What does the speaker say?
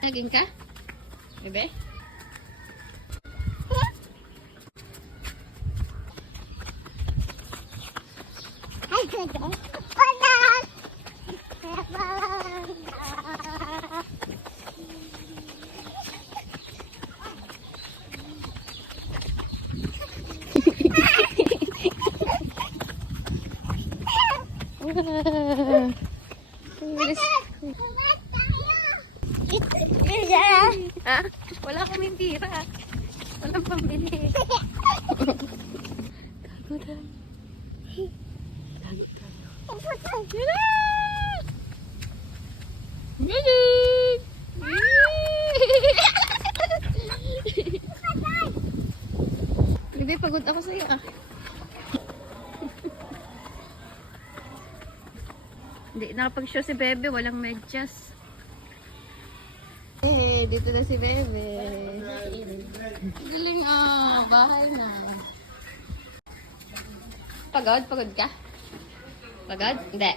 Naging ka? Bebe? Ha? Wala kaming tira. Walang pambili. Tago tayo. Tago tayo. Galing! Bebe, pagod ako sa'yo ah. Hindi nakapag-show si Bebe, walang medyas. Dito na si Bebe. Galing ah, bahay na. Pagod? Pagod ka? Pagod? Hindi.